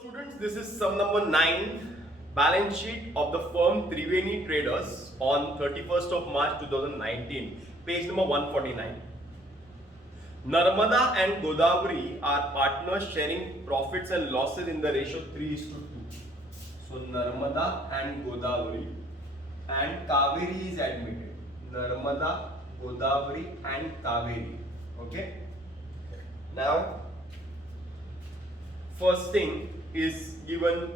students, this is sum number 9, balance sheet of the firm Triveni Traders on 31st of March 2019, page number 149. Narmada and Godavari are partners sharing profits and losses in the ratio 3:2. So Narmada and Godavari and Kaveri is admitted. Narmada, Godavari and Kaveri. Okay. Now, first thing is given,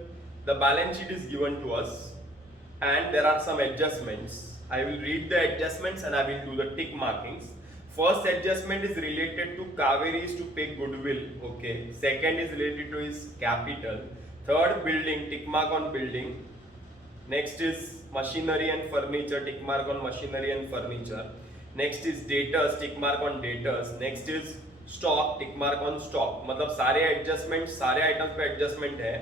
the balance sheet is given to us and there are some adjustments. I will read the adjustments and I will do the tick markings. First adjustment is related to Kaveri is to pay goodwill. Okay. Second is related to his capital. Third, building, tick mark on building. Next is machinery and furniture, tick mark on machinery and furniture. Next is debtors, tick mark on debtors. Next is stock, tick mark on stock. मतलब सारे adjustment, सारे items पे adjustment है.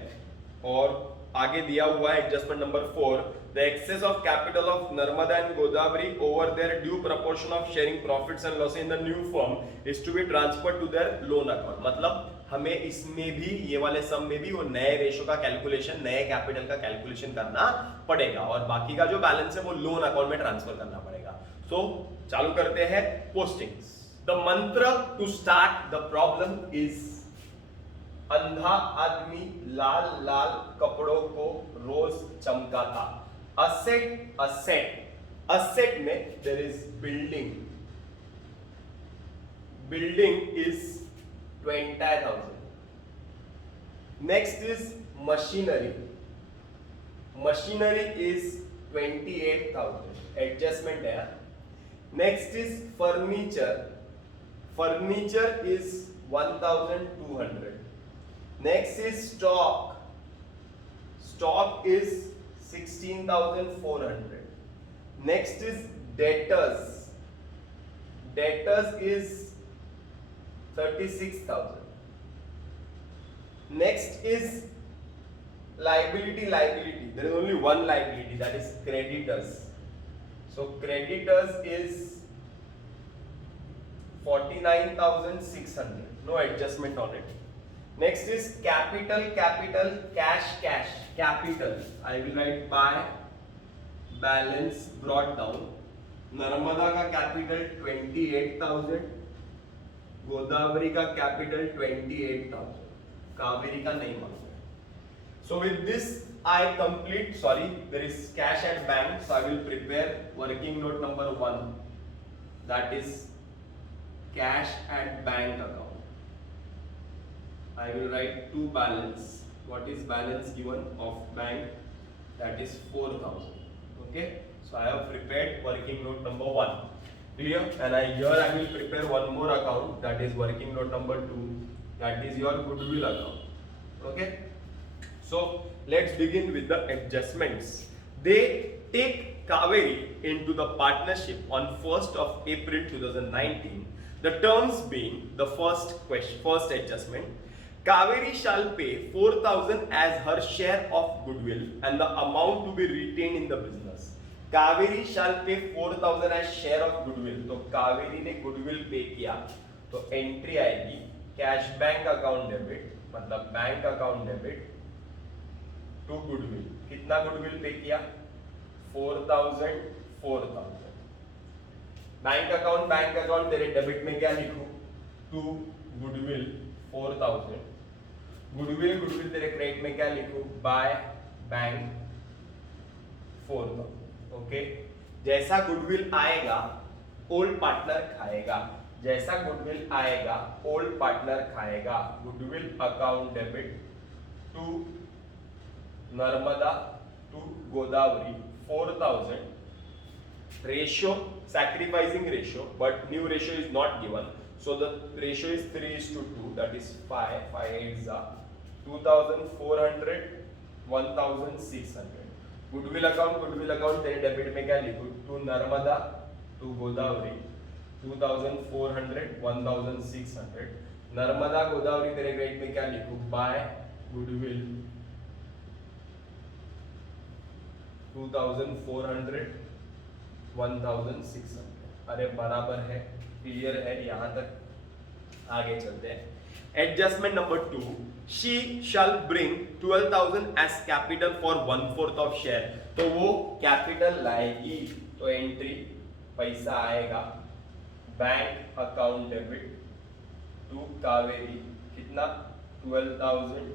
और आगे दिया हुआ है adjustment number 4, the excess of capital of Narmada and Godavari over their due proportion of sharing profits and loss in the new firm is to be transferred to their loan account. मतलब हमें इसमें भी, ये वाले सम में भी वो नए रेशो का कैलकुलेशन, नए कैपिटल का कैलकुलेशन करना पड़ेगा और बाकी का जो बैलेंस है वो लोन अकाउंट में ट्रांसफर करना पड़ेगा. तो चालू करते हैं postings. The mantra to start the problem is अंधा आदमी लाल लाल कपड़ों को रोज चमकाता. असेट, असेट, असेट में there is building. Building is 20,000. Next is machinery. Machinery is 28,000. Adjustment है. Next is furniture. Furniture is 1,200. Next is stock. Stock is 16,400. Next is debtors. Debtors is 36,000. Next is liability. Liability. There is only one liability, that is creditors. So creditors is 49,600. No adjustment on it. Next is capital. Capital, cash, cash. Capital, I will write by balance brought down. Narmada का capital 28,000, Godavari का capital 28,000, Kaveri का नहीं मालूम. So with this I complete. Sorry, there is cash at bank, so I will prepare working note number 1. That is cash at bank account. I will write to balance. What is balance given of bank? That is 4,000. Okay. So I have prepared working note number 1. Clear? And here I will prepare one more account. That is working note number 2. That is your goodwill account. Okay. So let's begin with the adjustments. They take Kaveri into the partnership on 1st of April 2019. The terms being the first adjustment, Kaveri shall pay 4,000 as her share of goodwill and the amount to be retained in the business. Kaveri shall pay 4,000 as share of goodwill. तो कावेरी ने goodwill पे किया तो entry आएगी cash bank account debit, मतलब bank account debit to goodwill. कितना goodwill pay किया? 4,000, 4,000. Bank account तेरे डेबिट में क्या लिखूं? To goodwill 4,000. गुडविल तेरे क्रेडिट में क्या लिखूं? By bank 4,000. ओके. जैसा गुडविल आएगा ओल्ड पार्टनर खाएगा. जैसा गुडविल आएगा ओल्ड पार्टनर खाएगा. Goodwill account debit to Narmada to Godavari 4,000. Ratio, sacrificing ratio, but new ratio is not given. So the ratio is 3:2. That is 5. 5 8s are 2,400, 1,600. Goodwill account तेरे debit में क्या लिखूं? To Narmada to Godavari 2,400, 1,600. Narmada Godavari तेरे credit में क्या लिखूं? By goodwill 2,400, 1,600. अरे बराबर है, क्लियर है. यहां तक आगे चलते हैं. Adjustment number 2, she shall bring 12,000 as capital for 1/4 of share, तो वो कैपिटल लाएगी, तो एंट्री पैसा आएगा bank account debit to Kaveri, कितना 12,000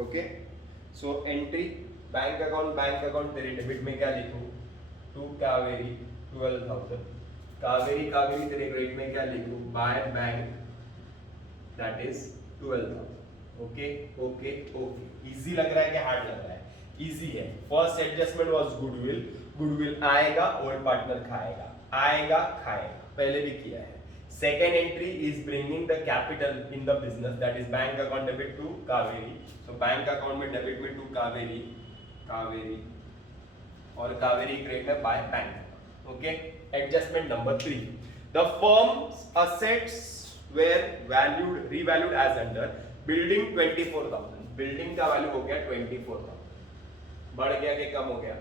okay. So entry bank account तेरे डेबिट में क्या लिखूं, टू कावेरी 12,000, कावेरी तेरे क्रेडिट में क्या लिखूं, by bank that is 12,000। Okay okay okay, easy लग रहा है कि हार्ड लग रहा है? इजी है। फर्स्ट एडजस्टमेंट वाज गुडविल आएगा, ओल्ड पार्टनर खाएगा, आएगा खाएगा, पहले भी किया है। Second entry is bringing the capital in the business that is bank account debit to Kaveri, so bank account में डेबिट में टू कावेरी और कावेरी क्रेडिट में by bank. Okay, adjustment number 3, the firm's assets were revalued as under building 24,000, building का value हो गया 24,000, बढ़ गया कि कम हो गया,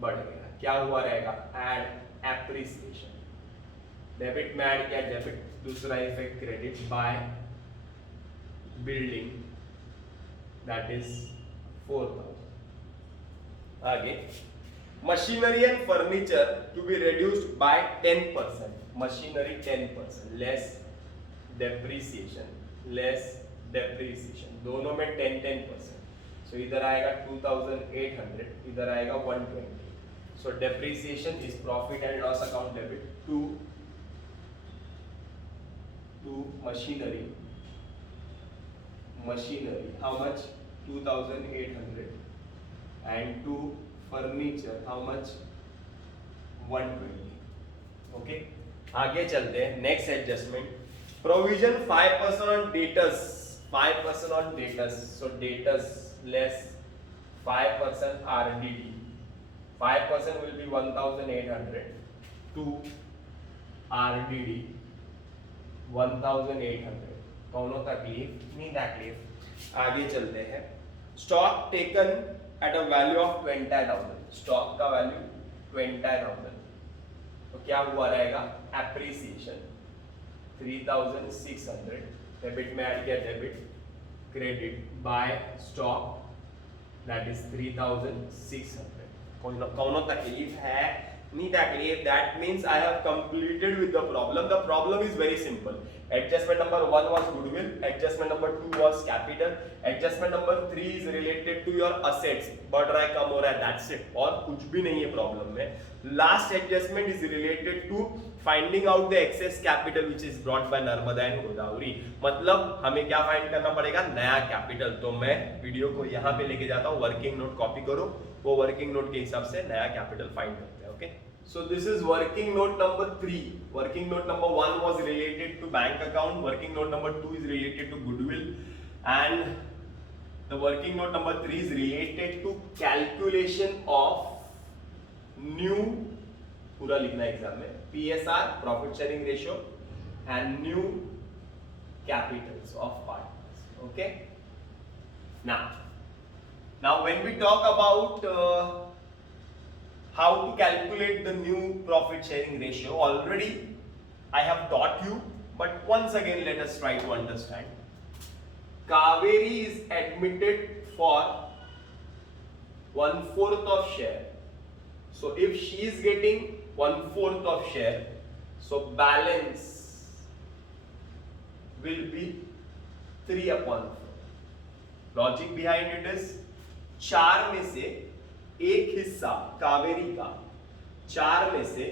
बढ़ गया, क्या हुआ रहेगा, ऐड एप्रिसिएशन, डेबिट में ऐड किया डेबिट, दूसरा effect credit by building that is 4,000। आगे machinery and furniture to be reduced by 10%, machinery 10%, less depreciation, दोनों में 10%, सो इधर आएगा 2,800, इधर आएगा 120, so depreciation is profit and loss account debit to machinery, how much 2,800 and to furniture how much 120। Okay, आगे चलते हैं, next adjustment, provision 5% on debtors, 5% on debtors, so debtors less 5% RDD, 5% will be 1,800 to RDD 1,800, दोनों तकलीफ नहीं तकलीफ। आगे चलते हैं, stock taken at a value of 20,000, stock का वैल्यू 20,000, तो क्या हुआ रहेगा, एप्रिसिएशन 3,600, डेबिट में ऐड किया debit, credit by stock that is 3,600, कौन तकलीफ है नहीं तकलीफ, that means I have completed with the problem is very simple. Adjustment number 1 was goodwill, adjustment number 2 was capital, adjustment number 3 is related to your assets, बढ़ रहा है कम हो रहा है, that's it, और कुछ भी नहीं है प्रॉब्लम में। Last adjustment is related to finding out the excess capital which is brought by Narmada and Godavari, मतलब हमें क्या फाइंड करना पड़ेगा, नया कैपिटल। तो मैं वीडियो को यहाँ पे लेके जाता हूँ, वर्किंग नोट कॉपी करो, वो वर्किंग नोट के हिसाब से नया कैपिटल फाइंड करते हैं। Okay, so this is working note number 3, working note number 1 was related to bank account, working note number 2 is related to goodwill, and the working note number 3 is related to calculation of new, पूरा लिखना exam में, PSR profit sharing ratio and new Capitals of partners. Okay, now when we talk about how to calculate the new profit sharing ratio, already I have taught you, but once again let us try to understand. Kaveri is admitted for 1/4 of share. So if she is getting 1/4 of share, so balance will be 3/4. Logic behind it is, 4 में से एक हिस्सा कावेरी का, 4 में से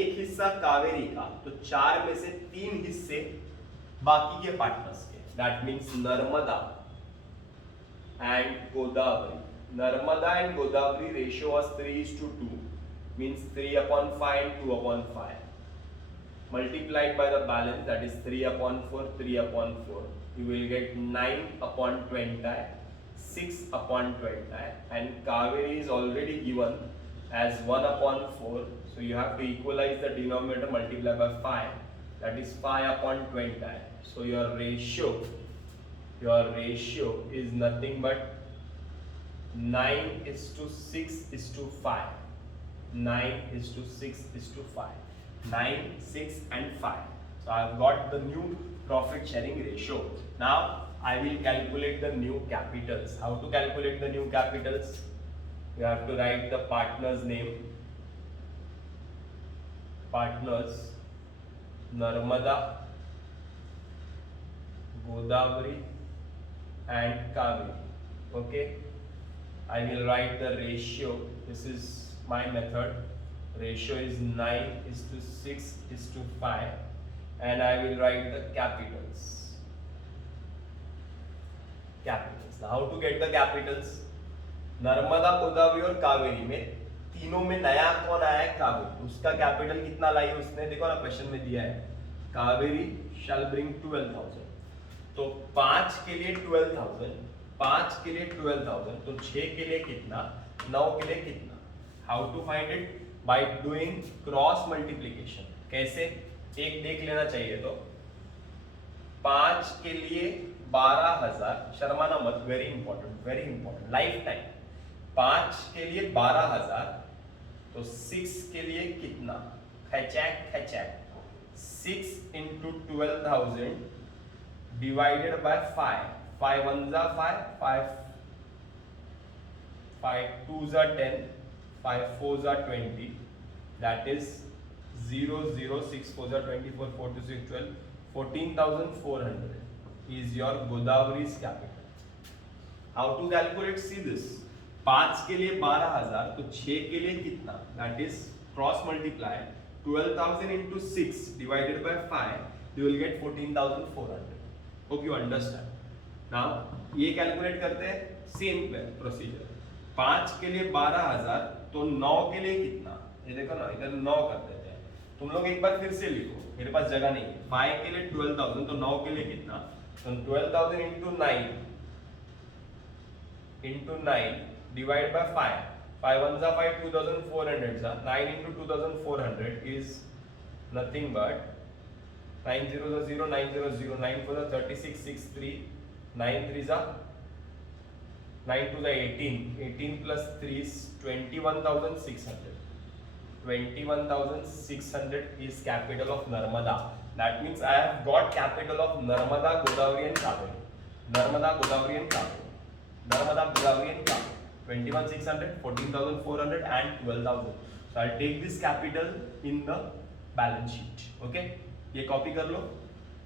एक हिस्सा कावेरी का, तो 4 में से 3 हिस्से बाकी के पार्टनर्स के, that means Narmada and Godavari. Narmada and Godavari ratio was 3:2, means 3/5 and 2/5, multiplied by the balance that is 3/4, you will get 9/20, 6/20, and Kaveri is already given as 1/4, so you have to equalize the denominator, multiply by 5, that is 5/20, so your ratio is nothing but 9:6:5, 9:6:5, 9, 6 and 5, So I've got the new profit sharing ratio. Now I will calculate the new capitals. How to calculate the new capitals? You have to write the partner's name. Partners Narmada, Godavari and Kaveri. Okay, I will write the ratio. This is my method. Ratio is 9:6:5, and I will write the capitals. Capitals. Now how to get the capitals? Narmada, Godavari और कावेरी में तीनों में नया कौन आया है? कावेरी. उसका capital कितना लाई है उसने? देखो ना, क्वेश्चन में दिया है कावेरी शैल ब्रिंग 12,000. तो 5 के लिए 12,000, 5 के लिए 12,000, तो 6 के लिए कितना, 9 के लिए कितना? How to find it? By doing cross multiplication. कैसे? एक देख लेना चाहिए. तो 5 के लिए 12,000, शर्माना मत, वेरी इंपॉर्टेंट, लाइफ टाइम. 5 के लिए 12,000, तो 6 के लिए कितना? खैचैक 6 into 12,000 divided by 5. 5 1s are 5, 5 2s are 10, 5 4s are 20. That is 0 0 6 4s are 24, 4 2 6 12. 14,400 is your Godavari's capital. How to calculate? See this. 5 के लिए 12,000, तो 6 के लिए कितना? That is cross multiply 12,000 into 6 divided by 5. You will get 14,400. Hope you understand. Now ये calculate करते हैं. Same procedure. 5 के लिए 12,000, तो 9 के लिए कितना? ये देखो ना, इधर 9 कर देते हैं. तुम लोग एक बार फिर से लिखो, मेरे पास जगह नहीं है. 5 के लिए 12,000, तो 9 के लिए कितना? तो 12,000 into 9 divided by 5. 5 1s are 5, 2,400 are 9 into 2,400 is nothing but 9 0s are 0, 9 0 0, 9 4s are 36, 6 3, 9 3s are 9 2s are 18, 18 plus 3 is 21,600. 21,600 is capital of Narmada. That means I have got capital of Narmada, Godavari and Kaveri. Narmada, Godavari and Kaveri. Narmada, Godavari and Kaveri. 21,600, 14,400 and 12,000. So I'll take this capital in the balance sheet. Okay? ये copy कर लो,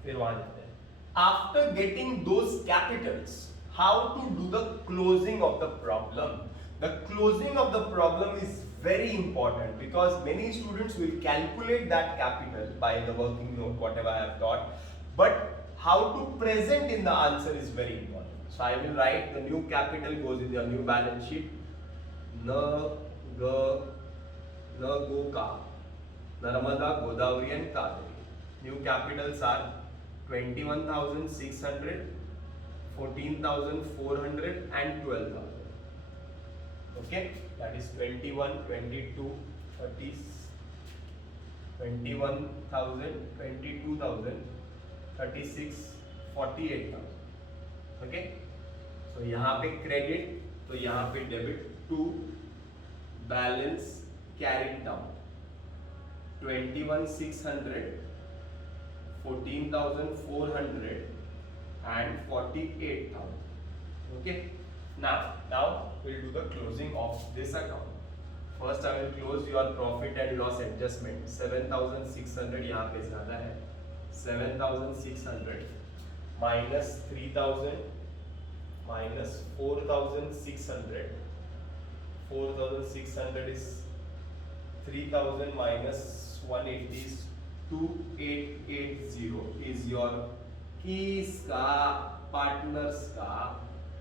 फिर वहाँ जाते हैं. After getting those capitals, how to do the closing of the problem? The closing of the problem is very important because many students will calculate that capital by the working note, whatever I have got, but how to present in the answer is very important. So I will write the new capital goes in your new balance sheet. Narmada, Godavari and Kaveri. New capitals are 21,600, 14,400 and 12,000. Okay, that is 21, 22, 30, 21,000, 22,000, 36, 48,000. Okay, so यहाँ पे credit, तो यहाँ पे debit. To balance carried down 21,600, 14,400 and 48,000. Okay, now we'll do the closing of this account. First I will close your profit and loss adjustment. 7,600 यहाँ पे ज्यादा है. 7,600 minus 3,000 minus 4,600. 4,600 is 3,000 minus 180 is 2,880 is your किसका?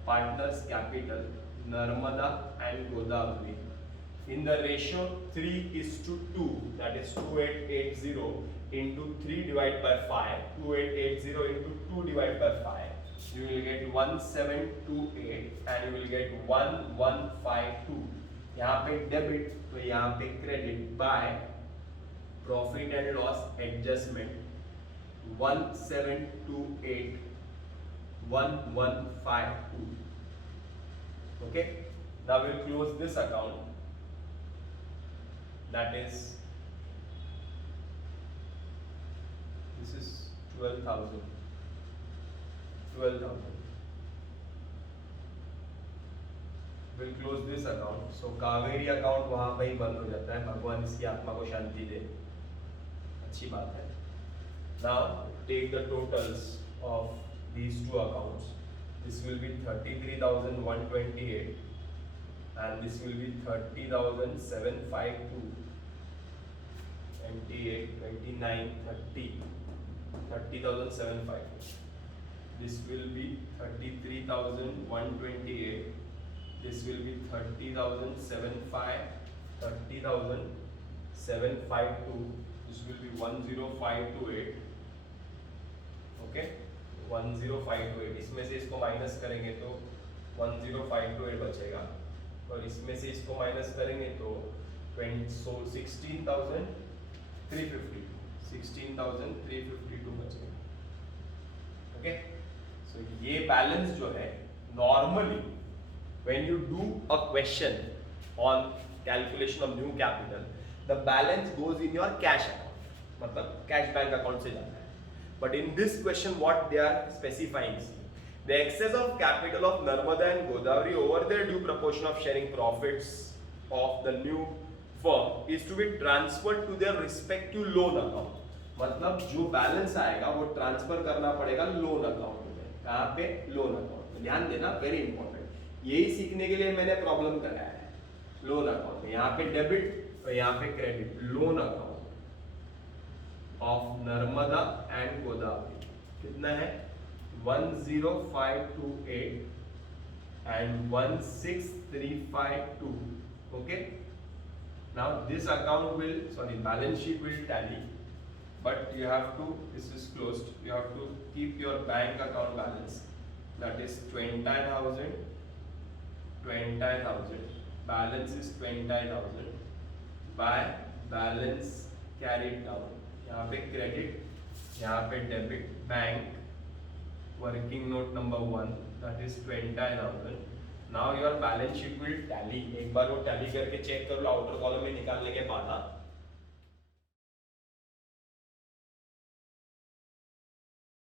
partners capital Narmada and Godavari in the ratio 3:2. That is 2,880 into 3 divided by 5. 2,880 into 2 divided by 5. You will get 1,728 and you will get 1,152. यहाँ पे debit, तो यहाँ पे credit by profit and loss adjustment 1,728 1,152. Okay, now we'll close this account. That is This is 12,000. 12,000. We'll close this account. So Kaveri account वहां पे ही बंद हो जाता है. भगवान इसकी आत्मा को शांति दे. अच्छी बात है. Now take the totals of these two accounts. This will be 33,128 and this will be 30,752. 28, 29, 30. 30,752. This will be 33,128. This will be 30,752. This will be 10528. Okay, 10528. इसमें से इसको माइनस करेंगे तो 10528 बचेगा और इसमें से इसको माइनस करेंगे तो 16,352. 16,352 बचेगा. ओके, सो ये बैलेंस जो है normally when you do a question on calculation of new capital, the balance goes in your cash account, मतलब cash bank account से जाता है. But in this question what they are specifying is the excess of capital of Narmada and Godavari over their due proportion of sharing profits of the new firm is to be transferred to their respective loan account. मतलब जो balance आएगा वो transfer करना पड़ेगा loan account में. कहाँ पे? Loan account में. ध्यान देना, वेरी इंपॉर्टेंट. यही सीखने के लिए मैंने प्रॉब्लम कराया है. लोन अकाउंट में यहाँ पे डेबिट और यहाँ पे credit. Loan account of Narmada and Godavari कितना है? 10528 and 16352. Okay, now this account will, sorry, balance sheet will tally, but you have to, this is closed, you have to keep your bank account balance, that is 20,000. Balance is 20,000 by balance carried down. यहाँ पे credit, यहाँ पे debit. Bank working note number 1, that is 20,000. Now your balance sheet will tally. एक बार वो tally करके check कर लो outer column में निकालने के बाद.